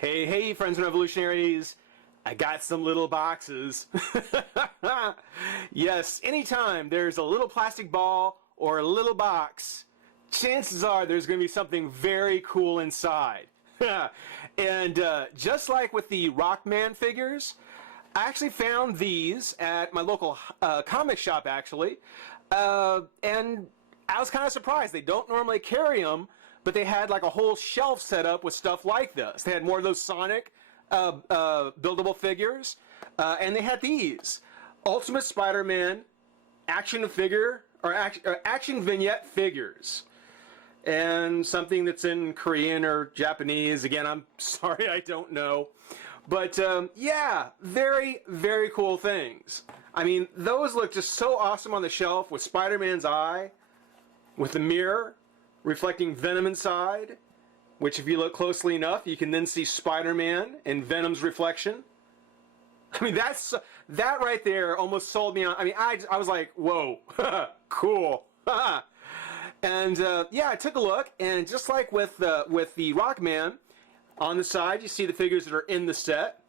Hey, friends and revolutionaries. I got some little boxes. Yes, anytime there's a little plastic ball or a little box, chances are there's going to be something very cool inside. And just like with the Rockman figures, I actually found these at my local comic shop, actually. And I was kind of surprised. They don't normally carry them, but they had like a whole shelf set up with stuff like this. They had more of those Sonic buildable figures, and they had these Ultimate Spider-Man action figure or action vignette figures, and something that's in Korean or Japanese. Again, I'm sorry, I don't know, but yeah, very, very cool things. I mean, those look just so awesome on the shelf with Spider-Man's eye, with the mirror reflecting Venom inside, which if you look closely enough, you can then see Spider-Man and Venom's reflection. I mean, that right there almost sold me on. I mean, I was like, whoa, cool. And yeah, I took a look, and just like with the Rockman, on the side you see the figures that are in the set.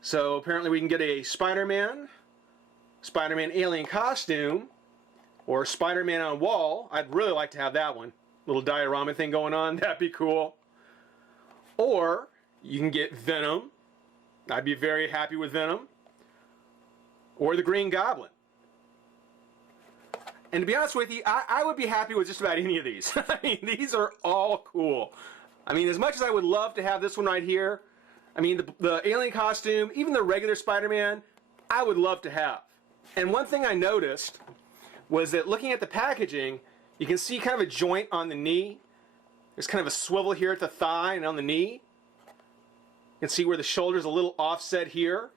So apparently we can get a Spider-Man alien costume, or Spider-Man on wall. I'd really like to have that one. Little diorama thing going on. That'd be cool. Or you can get Venom. I'd be very happy with Venom. Or the Green Goblin. And to be honest with you, I would be happy with just about any of these. I mean, these are all cool. I mean, as much as I would love to have this one right here, I mean, the alien costume, even the regular Spider-Man, I would love to have. And one thing I noticed was that looking at the packaging, you can see kind of a joint on the knee. There's kind of a swivel here at the thigh and on the knee. You can see where the shoulder's a little offset here.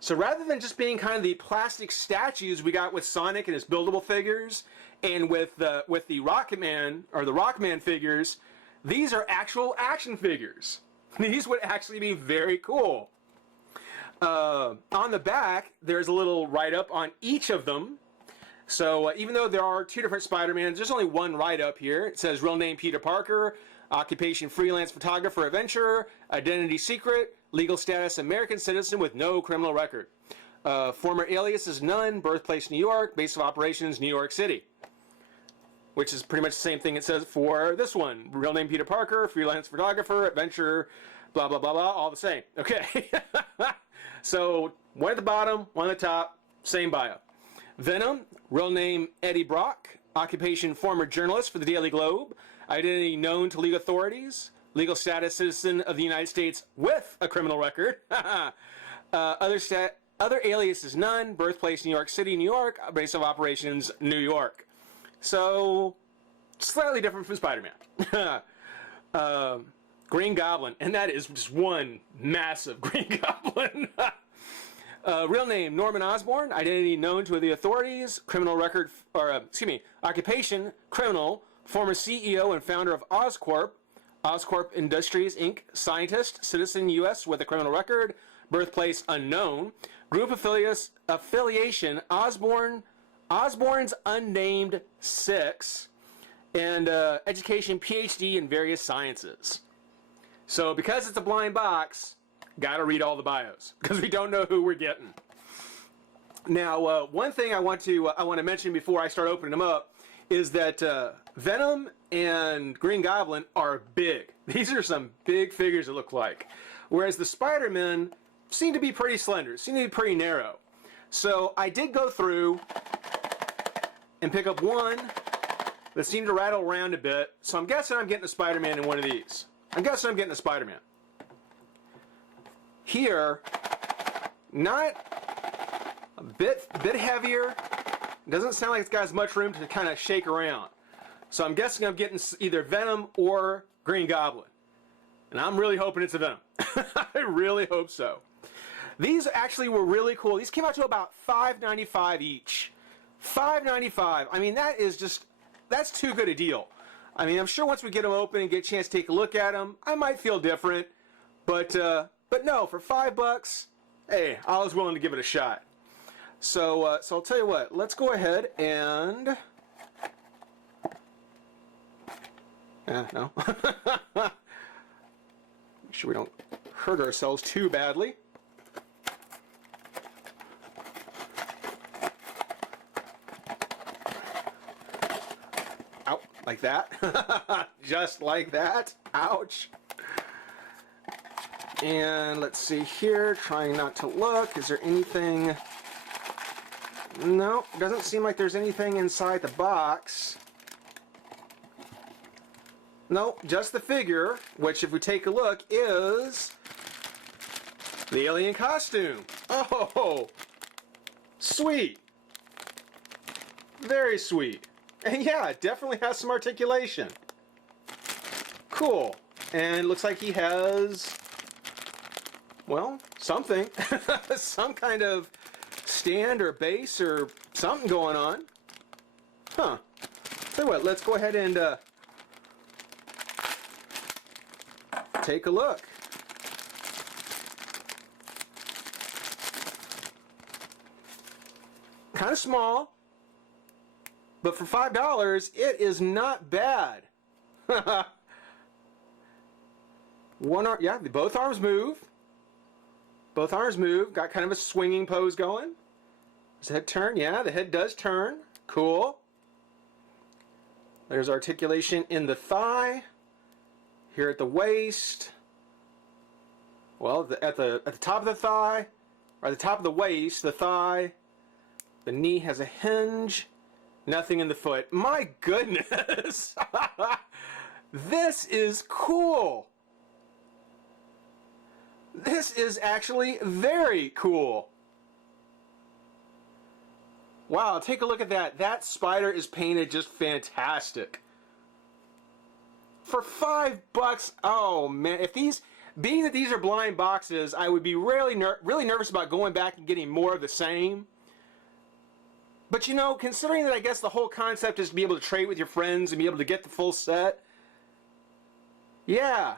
So rather than just being kind of the plastic statues we got with Sonic and his buildable figures, and with the Rockman or the Rockman figures, these are actual action figures. These would actually be very cool. On the back, there's a little write-up on each of them. So even though there are two different Spider-Mans, there's only one write-up here. It says real name Peter Parker, occupation freelance photographer adventurer, identity secret, legal status American citizen with no criminal record. Former alias is none, birthplace New York, base of operations New York City. Which is pretty much the same thing it says for this one. Real name Peter Parker, freelance photographer, adventurer, blah, blah, blah, blah, all the same. Okay. So one at the bottom, one at the top, same bio. Venom, real name Eddie Brock, occupation former journalist for the Daily Globe, identity known to legal authorities, legal status citizen of the United States with a criminal record, other alias is none, birthplace New York City, New York, base of operations New York. So, slightly different from Spider-Man. Green Goblin, and that is just one massive Green Goblin. Real name Norman Osborn, identity known to the authorities, criminal record, occupation criminal, former CEO and founder of Oscorp, Oscorp Industries Inc., scientist, citizen U.S. with a criminal record, birthplace unknown, group affiliation Osborn's unnamed 6, and education PhD in various sciences. So because it's a blind box, gotta read all the bios because we don't know who we're getting. Now, one thing I want to mention before I start opening them up is that Venom and Green Goblin are big. These are some big figures it look like, whereas the Spider-Men seem to be pretty slender, seem to be pretty narrow. So I did go through and pick up one that seemed to rattle around a bit. So I'm guessing I'm getting a Spider-Man in one of these. I'm guessing I'm getting a Spider-Man. Here, not a bit heavier. Doesn't sound like it's got as much room to kind of shake around. So I'm guessing I'm getting either Venom or Green Goblin. And I'm really hoping it's a Venom. I really hope so. These actually were really cool. These came out to about $5.95 each. $5.95. I mean, that's too good a deal. I mean, I'm sure once we get them open and get a chance to take a look at them, I might feel different. But no, for $5, hey, I was willing to give it a shot. So I'll tell you what. Let's go ahead and no. Make sure we don't hurt ourselves too badly. Ow, like that. Just like that. Ouch. And let's see here, trying not to look. Is there anything? No, doesn't seem like there's anything inside the box. Nope, just the figure, which if we take a look is the alien costume. Oh, sweet. Very sweet. And yeah, it definitely has some articulation. Cool. And it looks like he has, well, something. Some kind of stand or base or something going on. Huh. Tell you what, let's go ahead and take a look. Kind of small, but for $5, it is not bad. One arm, yeah, both arms move. Both arms move. Got kind of a swinging pose going. Does the head turn? Yeah, the head does turn. Cool. There's articulation in the thigh. Here at the waist. Well, at the top of the thigh, or at the top of the waist, the thigh. The knee has a hinge. Nothing in the foot. My goodness! This is cool. This is actually very cool. Wow, take a look at that. That spider is painted just fantastic. For $5, oh man, if these, being that these are blind boxes, I would be really nervous about going back and getting more of the same. But you know, considering that I guess the whole concept is to be able to trade with your friends and be able to get the full set, yeah.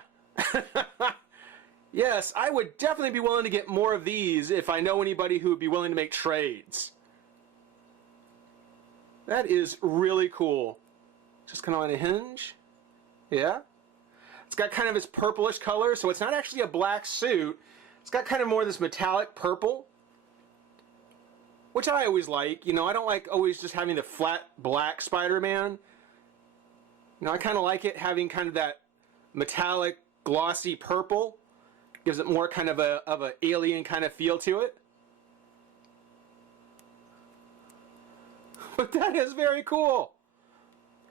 Yes, I would definitely be willing to get more of these if I know anybody who would be willing to make trades. That is really cool. Just kind of on a hinge. Yeah. It's got kind of this purplish color, so it's not actually a black suit. It's got kind of more of this metallic purple, which I always like. You know, I don't like always just having the flat black Spider-Man. You know, I kind of like it having kind of that metallic, glossy purple. Gives it more kind of a alien kind of feel to it. But that is very cool.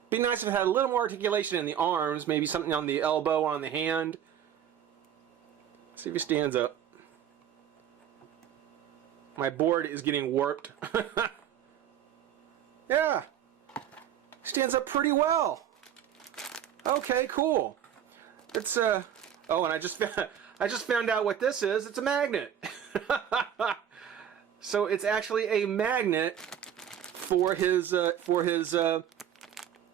Be nice if it had a little more articulation in the arms, maybe something on the elbow or on the hand. Let's see if he stands up. My board is getting warped. Yeah. Stands up pretty well. Okay, cool. It's oh, and I just found out what this is. It's a magnet. So it's actually a magnet for his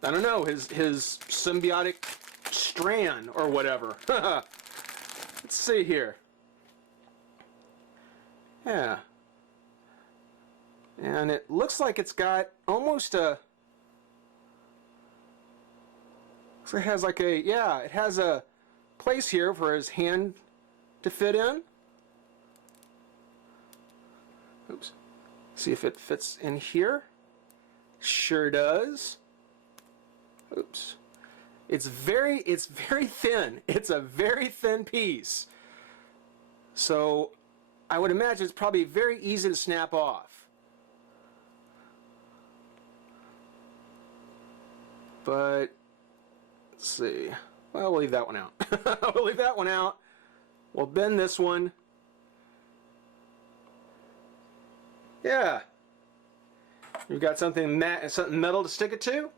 I don't know, his symbiotic strand or whatever. Let's see here. Yeah. And it looks like it's got almost a, so it has like a, yeah, it has a place here for his hand to fit in. Oops. See if it fits in here. Sure does. Oops. It's very thin. It's a very thin piece. So I would imagine it's probably very easy to snap off. But let's see. Well, we'll leave that one out. We'll leave that one out. We'll bend this one. Yeah. You've got something metal to stick it to.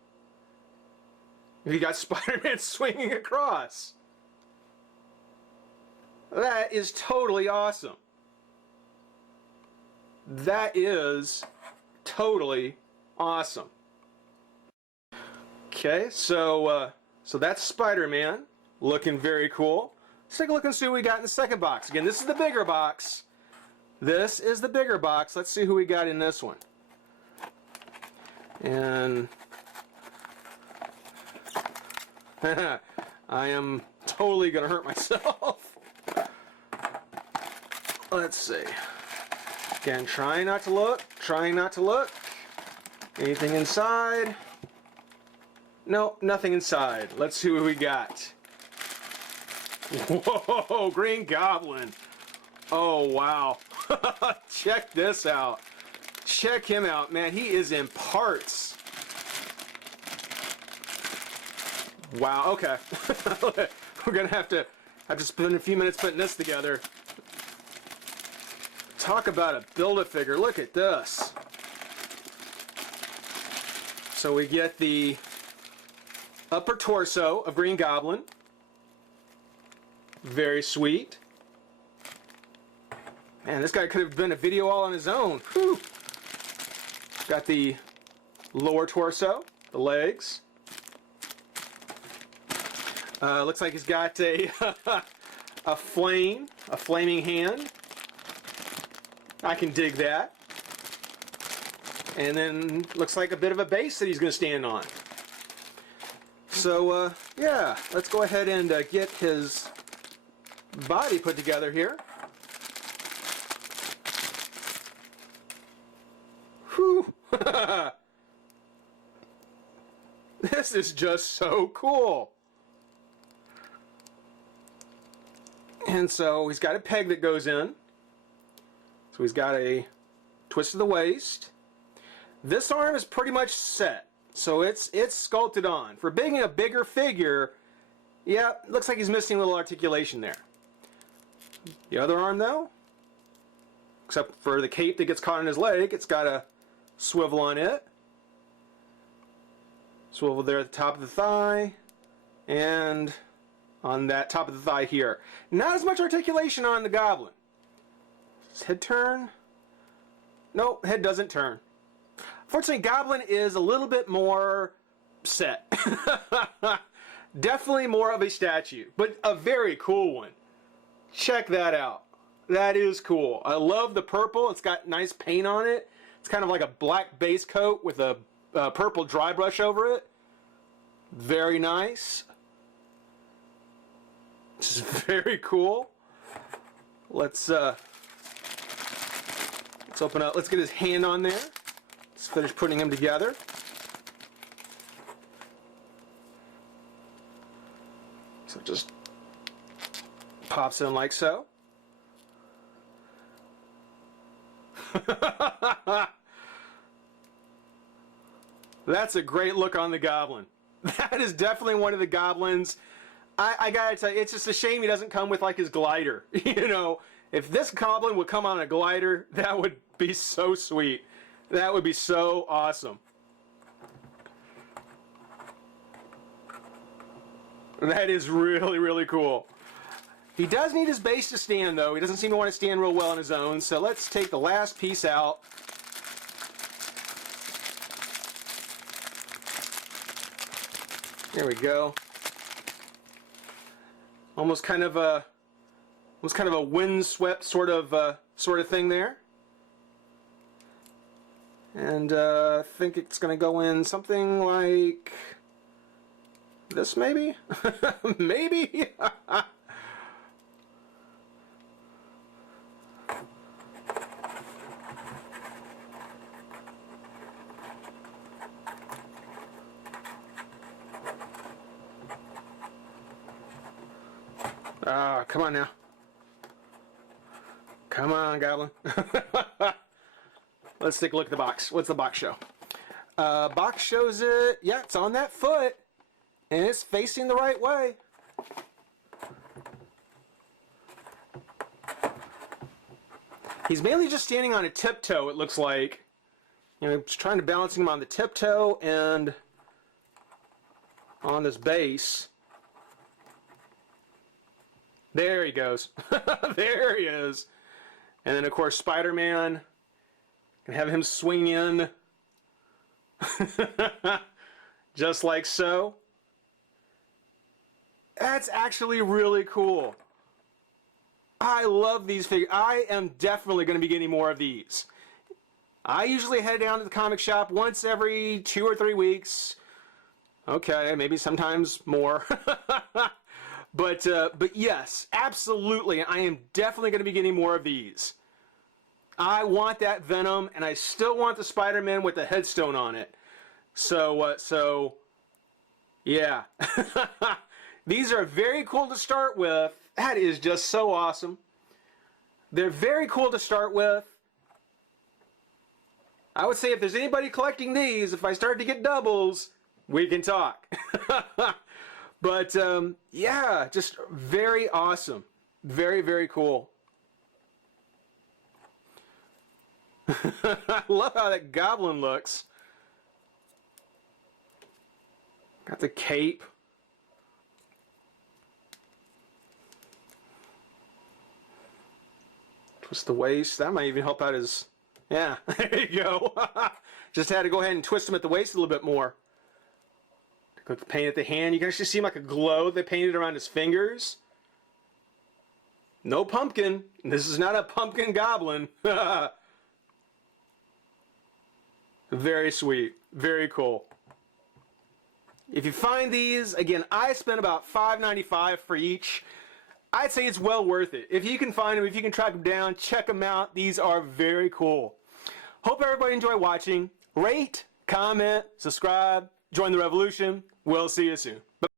You got Spider-Man swinging across. That is totally awesome. That is totally awesome. Okay, so that's Spider-Man, looking very cool. Let's take a look and see what we got in the second box. Again, this is the bigger box. This is the bigger box. Let's see who we got in this one. And I am totally gonna hurt myself. Let's see. Again, trying not to look. Trying not to look. Anything inside? No, nothing inside. Let's see what we got. Whoa, Green Goblin. Oh, wow. Check this out. Check him out, man. He is in parts. Wow, okay. We're going to have to spend a few minutes putting this together. Talk about a Build-A-Figure. Look at this. So we get the upper torso of Green Goblin. Very sweet. Man, this guy could have been a video all on his own. Whew. Got the lower torso, the legs. Looks like he's got a a flaming hand. I can dig that. And then looks like a bit of a base that he's going to stand on. So yeah, let's go ahead and get his body put together here. Whew. This is just so cool. And so he's got a peg that goes in. So he's got a twist of the waist. This arm is pretty much set. So it's sculpted on. For being a bigger figure, yeah, looks like he's missing a little articulation there. The other arm though, except for the cape that gets caught in his leg, it's got a swivel on it. Swivel there at the top of the thigh, and on that top of the thigh here. Not as much articulation on the Goblin. Does his head turn? Nope, head doesn't turn. Fortunately, Goblin is a little bit more set. Definitely more of a statue, but a very cool one. Check that out. That is cool. I love the purple. It's got nice paint on it. It's kind of like a black base coat with a purple dry brush over it. Very nice. This is very cool. Let's open up. Let's get his hand on there. Let's finish putting him together. So it just pops in like so. That's a great look on the Goblin. That is definitely one of the Goblins. I gotta tell you, it's just a shame he doesn't come with like his glider. You know, if this Goblin would come on a glider, that would be so sweet. That would be so awesome. That is really, really cool. He does need his base to stand, though. He doesn't seem to want to stand real well on his own. So let's take the last piece out. There we go. Almost kind of a windswept sort of thing there. And I think it's going to go in something like this, maybe? Maybe? Come on now. Come on, Goblin. Let's take a look at the box. What's the box show? Box shows it, yeah, it's on that foot, and it's facing the right way. He's mainly just standing on a tiptoe, it looks like. You know, just trying to balance him on the tiptoe and on this base. There he goes. There he is. And then, of course, Spider-Man. Can have him swing in. Just like so. That's actually really cool. I love these figures. I am definitely going to be getting more of these. I usually head down to the comic shop once every 2 or 3 weeks. Okay, maybe sometimes more. But yes, absolutely, I am definitely going to be getting more of these. I want that Venom, and I still want the Spider-Man with the headstone on it. So yeah. These are very cool to start with. That is just so awesome. They're very cool to start with. I would say if there's anybody collecting these, if I start to get doubles, we can talk. But yeah, just very awesome. Very, very cool. I love how that Goblin looks. Got the cape. Twist the waist. That might even help out his... Yeah, there you go. Just had to go ahead and twist him at the waist a little bit more. Paint at the hand. You can actually see him like a glow they painted around his fingers. No pumpkin. This is not a pumpkin Goblin. Very sweet. Very cool. If you find these, again, I spent about $5.95 for each. I'd say it's well worth it. If you can find them, if you can track them down, check them out. These are very cool. Hope everybody enjoyed watching. Rate, comment, subscribe, join the revolution. We'll see you soon. Bye.